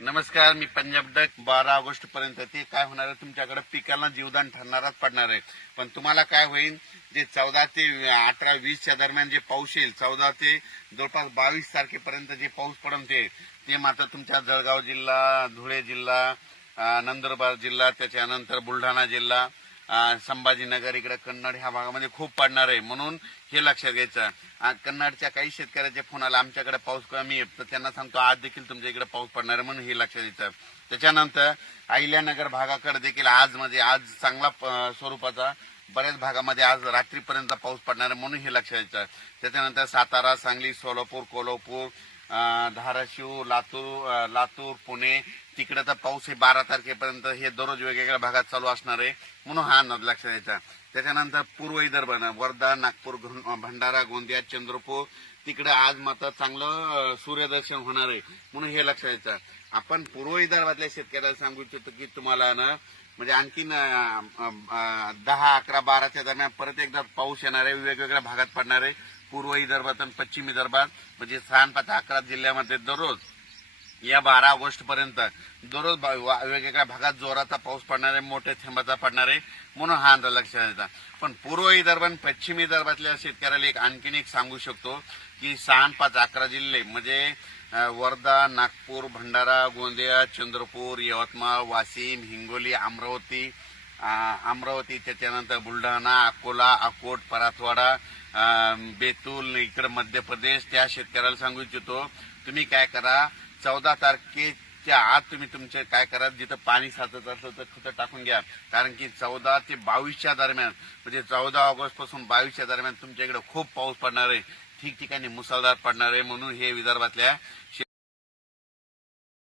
नमस्कार मी पंजाब डक. बारा ऑगस्ट पर्यंत ते काय होणार आहे? तुमच्याकडे पिकांना जीवदान ठरणारच पडणार आहे. पण तुम्हाला काय होईल? जे चौदा ते अठरा वीसच्या दरम्यान जे पाऊस येईल चौदा ते जवळपास बावीस तारखेपर्यंत जे पाऊस पडून ते मात्र तुमच्या जळगाव जिल्हा धुळे जिल्हा नंदुरबार जिल्हा त्याच्यानंतर बुलढाणा जिल्हा संभाजीनगर इकडे कन्नड ह्या भागामध्ये खूप पडणार आहे. म्हणून हे लक्षात घ्यायचं. कन्नडच्या काही शेतकऱ्याच्या फोन आला आमच्याकडे पाऊस कमी आहे तर त्यांना सांगतो आज देखील तुमच्या इकडे पाऊस पडणार आहे म्हणून हे लक्षात द्यायचं त्याच्यानंतर अहिल्यानगर भागाकडे देखील आज म्हणजे आज चांगला स्वरूपाचा बऱ्याच भागामध्ये आज रात्रीपर्यंत पाऊस पडणार आहे म्हणून हे लक्षात द्यायचं त्याच्यानंतर सातारा सांगली सोलापूर कोल्हापूर धाराशिव लातूर लातूर पुणे तिकडे तर पाऊस हे बारा तारखेपर्यंत. हे दररोज वेगवेगळ्या भागात चालू असणार आहे. म्हणून हा अंदाज लक्षात द्यायचा त्याच्यानंतर पूर्व विदर्भ वर्धा नागपूर भंडारा गोंदिया चंद्रपूर. तिकडे आज मात्र चांगलं सूर्यदर्शन होणार आहे. म्हणून हे लक्षात द्यायचं आपण पूर्व विदर्भातल्या शेतकऱ्याला सांगू इच्छितो की तुम्हाला ना म्हणजे आणखीन दहा अकरा बाराच्या दरम्यान परत एकदा पाऊस येणार आहे. वेगवेगळ्या भागात पडणार आहे. पूर्व विदर्भात आणि पश्चिम विदर्भात. म्हणजे सहा पाच अकरा जिल्ह्यामध्ये दररोज या बारा ऑगस्ट पर्यंत दररोज बा- वा- वेगवेगळ्या भागात जोराचा पाऊस पडणार आहे मोठ्या थेंबाचा पडणार आहे म्हणून हा अंदाज लक्षात येतात पण पूर्व विदर्भ आणि पश्चिम विदर्भातल्या शेतकऱ्याला एक आणखीन एक सांगू शकतो की सहा पाच अकरा जिल्हे म्हणजे वर्धा नागपूर भंडारा गोंदिया चंद्रपूर यवतमाळ वाशिम हिंगोली अमरावती अमरावती त्याच्यानंतर बुलढाणा अकोला अकोट परातवाडा बेतूल इकडे मध्य प्रदेश त्या शेतकऱ्याला सांगू इच्छितो तुम्ही काय करा चौदा तारखेच्या आत तुम्ही तुमचे काय करा जिथं पाणी साचत असलं तर खतं टाकून घ्या. कारण की चौदा ते बावीसच्या दरम्यान म्हणजे चौदा ऑगस्टपासून बावीसच्या दरम्यान तुमच्या इकडे खूप पाऊस पडणार आहे. ठिकठिकाणी मुसळधार पडणार आहे म्हणून हे विदर्भातल्या